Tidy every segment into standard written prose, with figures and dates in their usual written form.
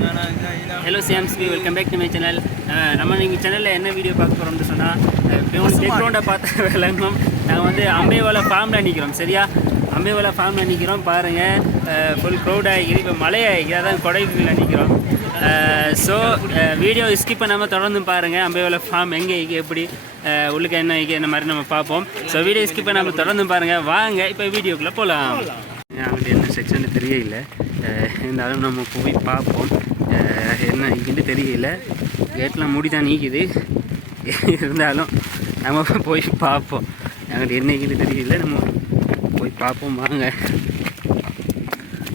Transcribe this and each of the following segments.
Hello CMSP, welcome back to my channel. நம்ம நீங்கள் சேனலில் என்ன வீடியோ பார்க்க போகிறோம்னு சொன்னால், பேக்ரவுண்டை பார்த்த விளங்கும். நாங்கள் வந்து அம்பேவலை ஃபார்மில் நிற்கிறோம். சரியா, அம்பேவலை ஃபார்மில் நிற்கிறோம். பாருங்கள், ஃபுல் க்ரௌட் ஆகிக்குது. இப்போ மழை ஆகிக்குது, அதான் கொடைக்குள்ள நிற்கிறோம். ஸோ வீடியோ ஸ்கிப் பண்ணாமல் தொடர்ந்து பாருங்கள். அம்பேவலை ஃபார்ம் எங்கே எப்படி உள்ளுக்கு என்ன இந்த மாதிரி நம்ம பார்ப்போம். ஸோ வீடியோ ஸ்கிப் பண்ணாமல் தொடர்ந்து பாருங்கள். வாங்க இப்போ வீடியோக்குள்ளே போகலாம். அங்கிட்ட என்ன செக்ஷன் தெரியல, இருந்தாலும் நம்ம போய் பார்ப்போம். என்ன இங்கிட்டு தெரியல, கேட்லாம் மூடி தான் நீக்குது. இருந்தாலும் நம்ம போய் பார்ப்போம். அங்கிட்ட என்ன இங்கிட்டு தெரியல, நம்ம போய் பார்ப்போம். வாங்க.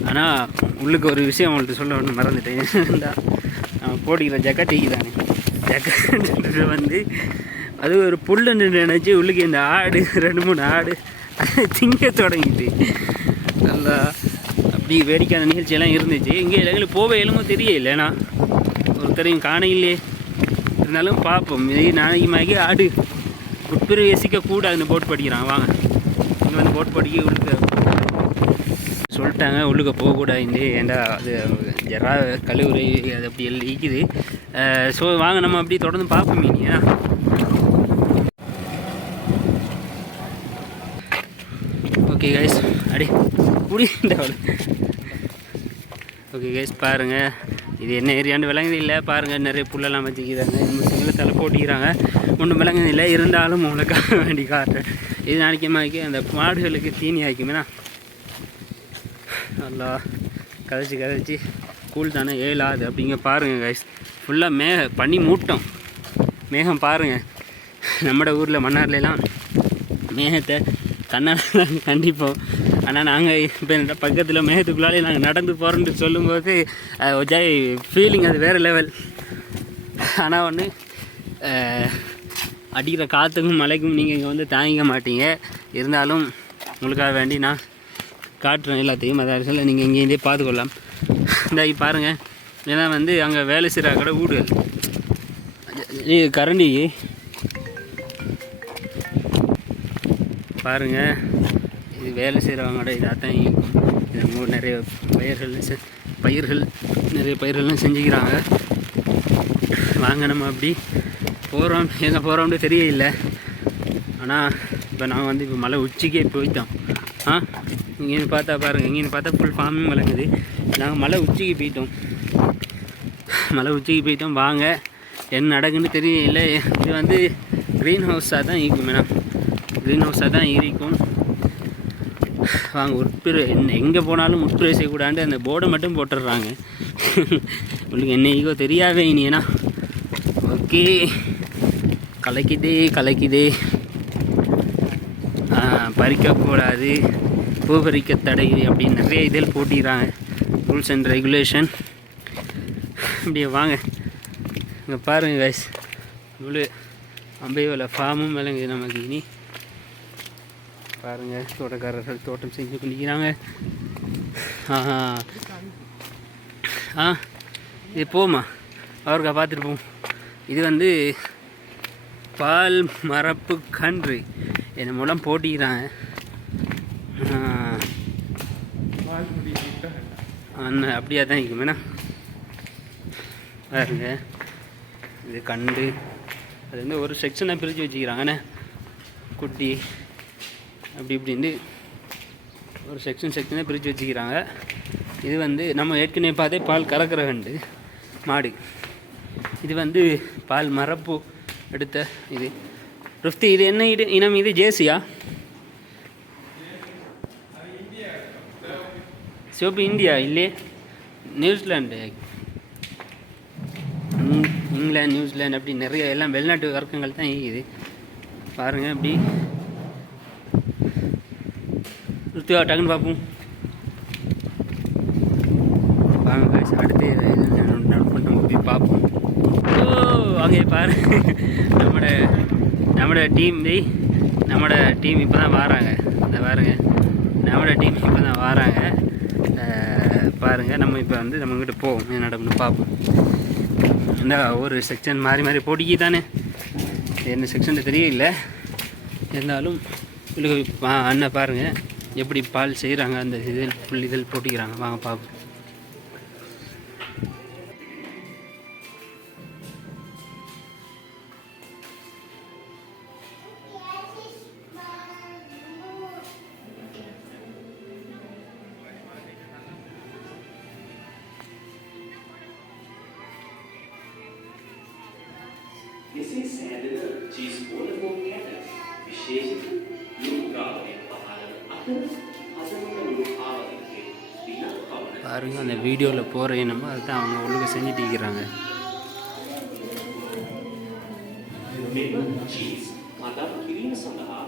ஆனால் உள்ளுக்கு ஒரு விஷயம் அவங்கள்ட்ட சொல்ல ஒன்று மறந்துட்டேன். இருந்தால் நம்ம போட்டிக்கிற ஜக்கட்டிக்கு தானே, ஜக்கட்டு வந்து அது ஒரு புல்லுன்னு நினச்சி உள்ளுக்கு இந்த ஆடு 2-3 ஆடு திங்க தொடங்கிட்டு நல்லா அப்படி வேடிக்கையான நிகழ்ச்சியெல்லாம் இருந்துச்சு. இங்கே எங்களுக்கு போக எலும்பும் தெரியல, ஏன்னா ஒருத்தரையும் காணையிலே. இருந்தாலும் பார்ப்போம். இது நாளைக்கு ஆடு உட்பிரவேசிக்க கூடாதுன்னு போட் படிக்கிறான். வாங்க, இங்கே வந்து போட் படிக்க உள்ளுக்க சொல்லிட்டாங்க, உள்ளுக்க போகக்கூடாது. ஏண்டா அது ஜரா கழிவுரை அது அப்படி எல்லாம் ஈக்குது. ஸோ வாங்க, நம்ம அப்படி தொடர்ந்து பார்ப்போம். மீனியா ஓகே கைஸ், அடி புரியுண்டவள். ஓகே கைஸ், பாருங்கள், இது என்ன ஏரியான்னு விளங்குது இல்லை. பாருங்கள், நிறைய புல்லெல்லாம் வச்சுக்கிறாங்க. சிங்கள தலை போட்டிக்கிறாங்க, ஒன்றும் விளங்குது இல்லை. இருந்தாலும் உங்களுக்காக வேண்டி காட்டுறேன். இது நாளைக்கு அந்த மாடுகளுக்கு தீனி ஆகிக்குமேண்ணா. நல்லா கதைச்சி கூழ் தானே ஏலாது அப்படிங்க. பாருங்கள் கைஸ், ஃபுல்லாக பனி மூட்டம் மேகம். பாருங்கள், நம்மட ஊரில் மன்னார்லாம் மேகத்தை கண்ணால் கண்டிப்போம். ஆனால் நாங்கள் இப்போ பக்கத்தில் மேகத்துக்குள்ளாலே நாங்கள் நடந்து போகிறோன்னு சொல்லும்போது ஜாய் ஃபீலிங் அது வேறு லெவல். ஆனால் ஒன்று, அடிக்கிற காற்றுக்கும் மழைக்கும் நீங்கள் இங்கே வந்து தாங்கிக்க மாட்டீங்க. இருந்தாலும் உங்களுக்காக வேண்டி நான் காட்டுறேன் எல்லாத்தையும். அதாவது நீங்கள் இங்கேருந்தே பார்த்துக்கொள்ளலாம். இந்த பாருங்கள், ஏன்னா வந்து அங்கே வேலை செய்கிற கடை வீடுகள் கரண்டி பாருங்கள். இது வேலை செய்கிறவங்களோட இதாகத்தான் இது. நிறைய பயிர்கள்லாம் செஞ்சுக்கிறாங்க. வாங்க, நம்ம அப்படி போகிறோம். எங்கே போகிறோம்னு தெரியல. ஆனால் இப்போ நாங்கள் வந்து இப்போ மலை உச்சிக்கே போயிட்டோம். இங்கேன்னு பார்த்தா பாருங்கள், இங்கேன்னு பார்த்தா ஃபுல் ஃபார்மிங் விளங்குது. நாங்கள் மலை உச்சிக்கு போயிட்டோம். வாங்க, என்ன நடக்குன்னு தெரியல. இது வந்து க்ரீன் ஹவுஸாக தான் இருக்கும். மேடம், க்ரீன் ஹவுஸாக தான் இருக்கும். வாங்க, எங்கே போனாலும் உட்பிரவே செய்யக்கூடாது அந்த போர்டை மட்டும் போட்டுடுறாங்க. உங்களுக்கு என்ன ஈகோ தெரியாவே இனியனா. ஓகே, கலைக்குதே. பறிக்கக்கூடாது, பூ பறிக்க தடை அப்படின்னு நிறைய இதில் போட்டிக்கிறாங்க. Rules and regulation. இப்படியே வாங்க, இங்கே பாருங்கள் கைஸ், இவ்வளோ அம்பேவலை ஃபார்மும் விளங்குது நமக்கு. இனி பாருங்கள், தோட்டக்காரர்கள் தோட்டம் செஞ்சு பண்ணிக்கிறாங்க. இது போமா அவருக்கா பார்த்துட்டு போவோம். இது வந்து பால் மரப்பு கன்று என்ன மூலம் போட்டிக்கிறாங்க. அப்படியா தான் இருக்குமேண்ணா. பாருங்க, இது கண்டு அது வந்து ஒரு செக்ஷனை பிரித்து வச்சுக்கிறாங்கண்ணே. குட்டி அப்படி இப்படின்னு ஒரு செக்ஷனை பிரித்து வச்சுக்கிறாங்க. இது வந்து நம்ம ஏற்கனவே பார்த்தே பால் கறக்கிற கண்டு மாடு. இது வந்து பால் மரப்பு எடுத்த இது. ருஃப்தி, இது என்ன இனம்? இது ஜேசியா? சிவப்பு இந்தியா இல்லையே, நியூசிலாண்டு, இங்கிலாந்து, நியூசிலாந்து அப்படி நிறைய எல்லாம் வெளிநாட்டு வர்க்கங்கள் தான் இருக்குது. பாருங்கள், அப்படி ருத்தியா டக்குன்னு பார்ப்போம். வாங்க காய்ச்சி, அடுத்து நம்ம போய் பார்ப்போம். அங்கே பாருங்க, நம்மளோட டீம் இப்போ தான் வராங்க. இந்த பாருங்க, நம்மளோட டீம் இப்போ தான் வராங்க. பாருங்கள், நம்ம இப்போ வந்து நம்மக்கிட்ட போவோம், என்ன நடக்குன்னு பார்ப்போம். இந்த ஒரு செக்ஷன் மாறி போட்டிக்கு தானே, என்ன செக்ஷன் தெரியல. இருந்தாலும் உங்களுக்கு அண்ணன் பாருங்கள் எப்படி பால் செய்கிறாங்க. அந்த இதழ் போட்டிக்கிறாங்க. வாங்க பார்ப்போம். එසේ සෑදෙන චීස් බෝලකෝ කැට විශේෂිත ලුණුකාවලින් පහළ අතර හදවත ලුණු ආවදිකේ දිනක් පමණ பாருங்க அந்த வீடியோவில் போகிற என்னமோ அதுதான் அவங்க ஒழுங்கு செஞ்சுட்டு இருக்கிறாங்க. මෙම චීස් මදම් කිරීම සඳහා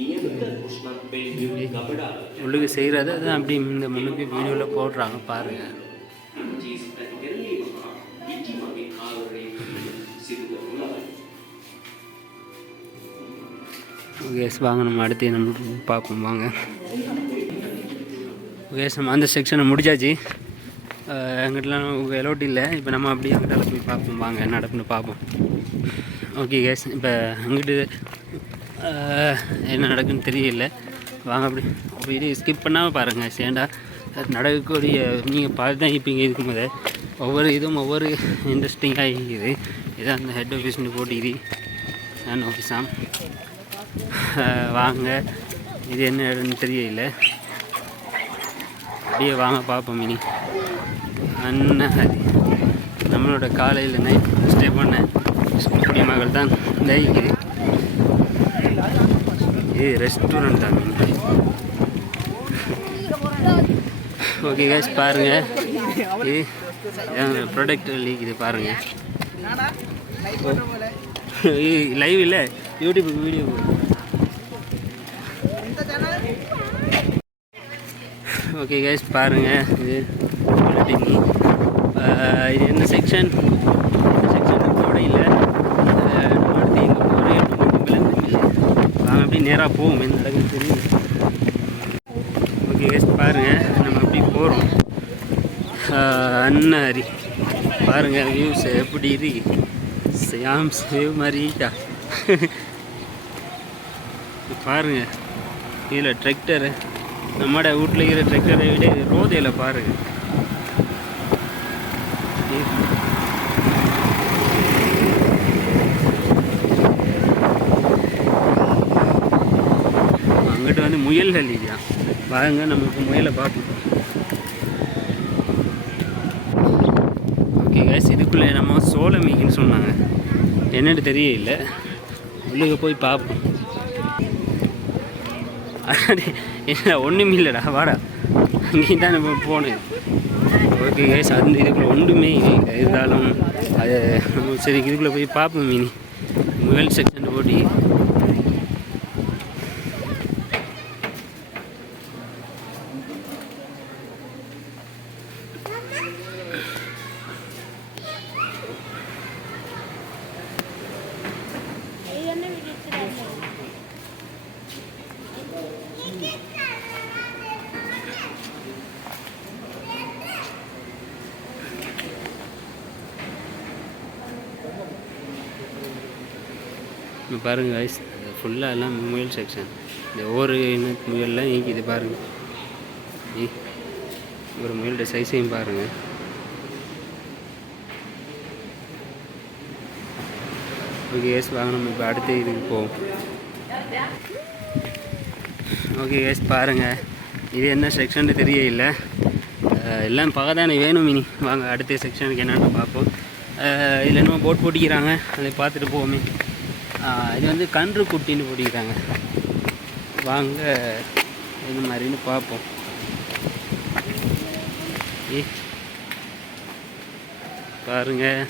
නියමිත උෂ්ණත්වයෙන් ගබඩා ஒழுங்கு செய்கிறத தான் அப்படி இந்த முன்னுக்கு வீடியோவில் போடுறாங்க பாருங்கள். චීස් ඇති කරලීම හා ඉටි මගේ ආවරණය කිරීම සිදු කරනු ලබයි. கேஸ் வாங்க நம்ம அடுத்து என்ன பார்ப்போம் வாங்க. கேஸ் நம்ம அந்த செக்ஷனை முடிச்சாச்சு. எங்கிட்டலாம் எலோட் இல்லை. இப்போ நம்ம அப்படியே அங்கிட்ட போய் பார்ப்போம் வாங்க என்ன நடக்குன்னு பார்ப்போம். ஓகே கேஸ் இப்போ அங்கிட்டு என்ன நடக்குன்னு தெரியல. வாங்க அப்படி அப்படி ஸ்கிப் பண்ணாமல் பாருங்கள். சேண்டா நடக்கக்கூடிய நீங்கள் பார்த்து தான் இப்போ இங்கே இருக்கும்போது ஒவ்வொரு இதுவும் ஒவ்வொரு இன்ட்ரெஸ்டிங்காக இருக்குது. இதான் அந்த ஹெட் ஆஃபீஸ்னு போட்டிக்குது நான் ஆஃபீஸாம். வாங்க இது என்ன இடம்னு தெரியல. அப்படியே வாங்க பார்ப்போம். மினி அண்ணன் நம்மளோட காலையில் நைட் ஸ்டே பண்ண குடிமகள் தான் தைக்குது. இது ரெஸ்டாரண்ட் தான். ஓகே கேஸ் பாருங்கள். இது ப்ராடக்ட் லீக்குது பாருங்கள். லைவ் இல்லை யூடியூப் வீடியோ. ஓகே கேஸ் பாருங்கள். இது இது என்ன செக்ஷன் கூட இல்லை. நம்ம அடுத்து எங்கே போகிறேன் வாங்க அப்படி நேராக போவோம். எந்த இடத்துக்கு தெரியும். ஓகே கேஸ் பாருங்கள் நம்ம அப்படி போகிறோம். அண்ணாரி பாருங்கள் வியூஸ் எப்படி இருக்கு. சியாம் சேவ் மாதிரிக்கா பாருங்கள். இதில் டிராக்டரு நம்மட வீட்டில் இருக்கிற டிராக்டரை விட ரோதையில் பாருங்கள். அங்கிட்ட வந்து முயல்கள் இல்லையா பாருங்க. நமக்கு முயலை பார்ப்போம். ஓகே கைஸ் இதுக்குள்ளே நம்ம சோள மீக்குன்னு சொன்னாங்க. என்னென்னு தெரியல. உள்ளுக்கு போய் பார்ப்போம். என்ன ஒன்றுமே இல்லைடா வாடா நீ தான் நம்ம போனேன். ஓகே கைஸ் அந்த இதுக்குள்ளே ஒன்றுமே இல்லை. இருந்தாலும் அது நம்ம சரி இதுக்குள்ளே போய் பார்ப்போம். மீனி முயல் செக்ஷன் போட்டி இப்போ பாருங்கள் கைஸ் ஃபுல்லாக எல்லாம் முயல் செக்ஷன். இந்த ஒவ்வொரு முயல்லாம் இது பாருங்கள். ஒரு முயலோட சைஸையும் பாருங்கள். ஓகே கேஸ் வாங்க நம்ம இப்போ அடுத்த இதுக்கு போவோம். ஓகே கேஸ் பாருங்கள் இது என்ன செக்ஷன் தெரியல. எல்லாம் பார்க்க தானே வேணும். மினி வாங்க அடுத்த செக்ஷனுக்கு என்னென்னு பார்ப்போம். இதில் என்னமோ போட் போட்டிக்கிறாங்க. அதை பார்த்துட்டு போவோமே. இது வந்து கன்று குட்டின்னு போட்டிக்கிறாங்க. வாங்க இந்த மாதிரின்னு பார்ப்போம். பாருங்கள்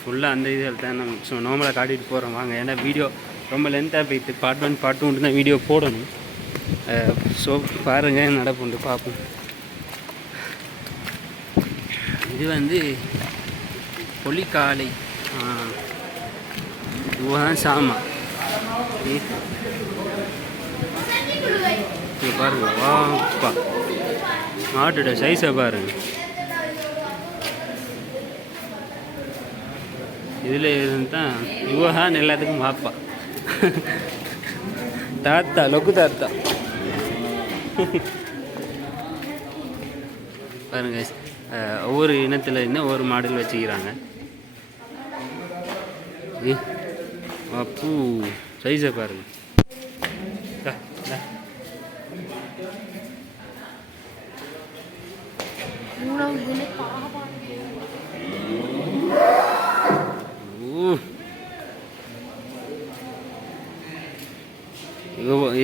ஃபுல்லாக அந்த இதில் தான் நம்ம நார்மலாக காட்டிகிட்டு போகிறோம். வாங்க ஏன்னா வீடியோ ரொம்ப லென்த்தாக போயிட்டு பார்ட் 1 பார்ட் 2 தான் வீடியோ போடணும். ஸோ பாருங்கள் நடப்புண்டு பார்ப்போம். இது வந்து பொலிக்காலை இதுதான் சாமா. இது பாருங்க வாப்பா மாட்டோட சைஸை பாருங்க. இதில் இருந்தால் இவதான் எல்லாத்துக்கும் வாப்பா தாத்தா லொக்கு தாத்தா பாருங்க. ஒவ்வொரு இனத்தில் இன்னும் ஒவ்வொரு மாடல் வச்சுக்கிறாங்க. பூ சைஸை பாருங்க.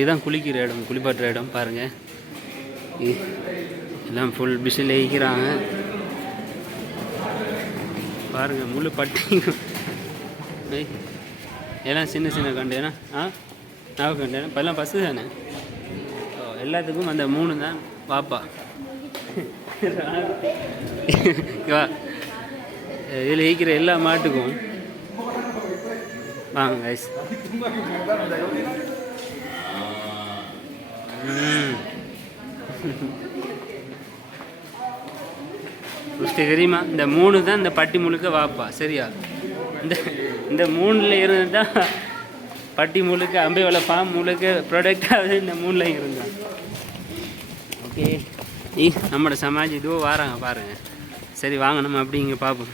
இதுதான் குளிக்கிற இடம், குளிப்பாட்டுற இடம் பாருங்கள். எல்லாம் ஃபுல் பிஸில் இருக்கிறாங்க பாருங்கள். முழு பட்டி எல்லாம் சின்ன சின்ன கண்டேனா நாவு கண்டேனா இப்போல்லாம் பஸ்ஸு தானே. எல்லாத்துக்கும் அந்த 3 தான் பாப்பா. இதில் இருக்கிற எல்லா மாட்டுக்கும் வாங்க கைஸ். தெரியுமா, இந்த 3 தான் இந்த பட்டி முழுக்க வாப்பா. சரியா, இந்த 3ல் இருந்து தான் பட்டி முழுக்க அம்பேவலை ஃபார்ம் முழுக்க ப்ராடக்டாக இந்த 3ல் இருந்தான். ஓகே, நம்மளோட சமாஜ் இதுவோ வராங்க பாருங்கள். சரி வாங்க நம்ம அப்படிங்க பார்ப்போம்.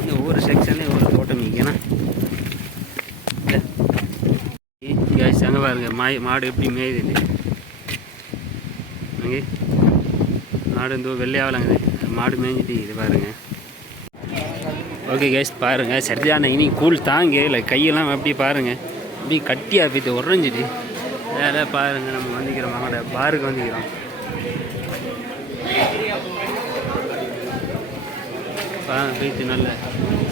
இந்த ஒவ்வொரு செக்ஷன்லேயும் ஒரு தோட்டம் நிற்கேன்னா கேஸ் அங்கே பாருங்கள். மாடு எப்படி மேயுது. அங்கே மாடு இந்த வெள்ளையாகலாங்குது, மாடு மேய்ஞ்சிட்டு இது பாருங்கள். ஓகே கேஸ் பாருங்கள், சரியான இனி கூழ் தாங்க இல்லை கையெல்லாம் அப்படி பாருங்கள், அப்படி கட்டியாக போய்ட்டு உறைஞ்சிட்டு. வேறு பாருங்கள், நம்ம வந்துக்கிறோம் அவங்களோட பாருக்கு வந்துக்கிறோம். போய்த்து நல்ல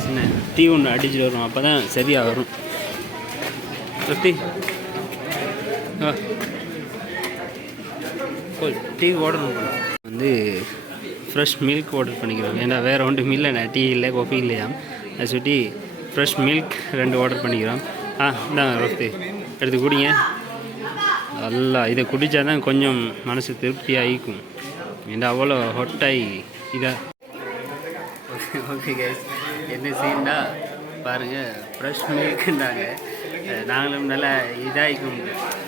சின்ன டீ ஒன்று அடிச்சுட்டு வரும், அப்போ தான் சரியாக வரும். டீ ஆர்டர் வந்து ஃப்ரெஷ் மில்க் ஆர்டர் பண்ணிக்கிறோம். ஏன்னா வேறு ஒன்றும் இல்லைண்ணா, டீ இல்லை காஃபி இல்லையா, அதை சுட்டி ஃப்ரெஷ் மில்க் 2 ஆர்டர் பண்ணிக்கிறோம். இந்தாங்க ரொத்தி எடுத்து குடிங்க. நல்லா இதை குடித்தா தான் கொஞ்சம் மனசு திருப்தியாகிக்கும். ஏன்னா அவ்வளோ ஹொட்டாகி இதாக. ஓகே கேஸ், என்ன சீன்னா பாருங்கள், ஃப்ரெஷ் மில்க்குன்றாங்க. நாங்களும் நல்லா இதாகிக்கும்.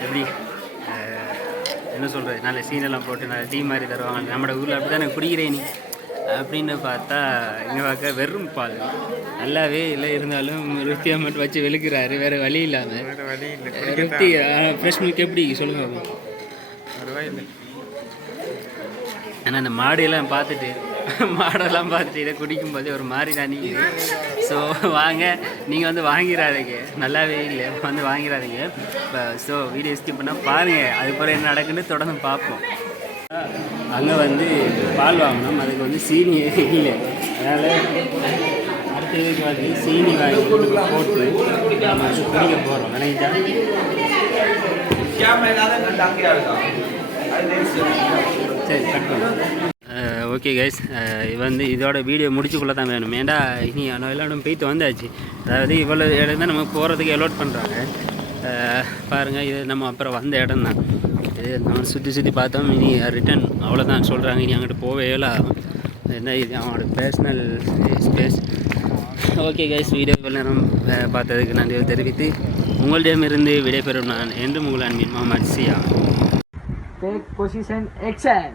எப்படி என்ன சொல்கிறது, நல்ல சீனெல்லாம் போட்டு நல்ல டீ மாதிரி தருவாங்க. நம்மளோட ஊரில் அப்படி தானே குடிக்கிறேன் நீ அப்படின்னு பார்த்தா இங்கே பார்க்க வெறும் பால் நல்லாவே இல்லை. இருந்தாலும் ருத்தியாக மட்டும் வச்சு வெளுக்கிறாரு, வேறு வழி இல்லாமல். ருத்தி ஃப்ரெஷ் மில்க் எப்படி சொல்லுங்க. ஆனால் அந்த மாடையெல்லாம் பார்த்துட்டு இதை குடிக்கும்போது ஒரு மாதிரி தான் நிற்குது. ஸோ வாங்க, நீங்கள் வந்து வாங்கிறாதீங்க, நல்லாவே இல்லை, வந்து வாங்கிறாதீங்க. இப்போ ஸோ வீடியோ ஸ்கிப் பண்ணால் பாருங்கள், அதுக்கப்புறம் என்ன நடக்குன்னு தொடர்ந்து பார்ப்போம். அங்கே வந்து பால் வாங்கணும், அதுக்கு வந்து சீனி இல்லை. அதனால் அடுத்ததுக்கு வந்து சீனி வாங்கி போட்டு நம்ம வந்து குடிக்க போகிறோம். நினைக்கிட்டா சரி கட் பண்ணுவோம். ஓகே கைஸ், வந்து இதோட வீடியோ முடிச்சுக்குள்ளே தான் வேணும். ஏண்டா இனி எல்லாம் போய்ட்டு வந்தாச்சு. அதாவது இவ்வளோ இடம் தான் நம்ம போகிறதுக்கு அலோட் பண்ணுறாங்க. பாருங்கள், இது நம்ம அப்புறம் வந்த இடம் தான். இது நம்ம சுற்றி பார்த்தோம். இனி ரிட்டன் அவ்வளோதான் சொல்கிறாங்க. இனி அங்கிட்டு போவே ஆகும். என்ன இது அவனோட personal space. Okay guys, video நேரம் பார்த்ததுக்கு நன்றி தெரிவித்து உங்களிடமிருந்து விடைபெறும் நான் என்றும் உங்கள் அன்பின் முகமது சியா. Take position, action.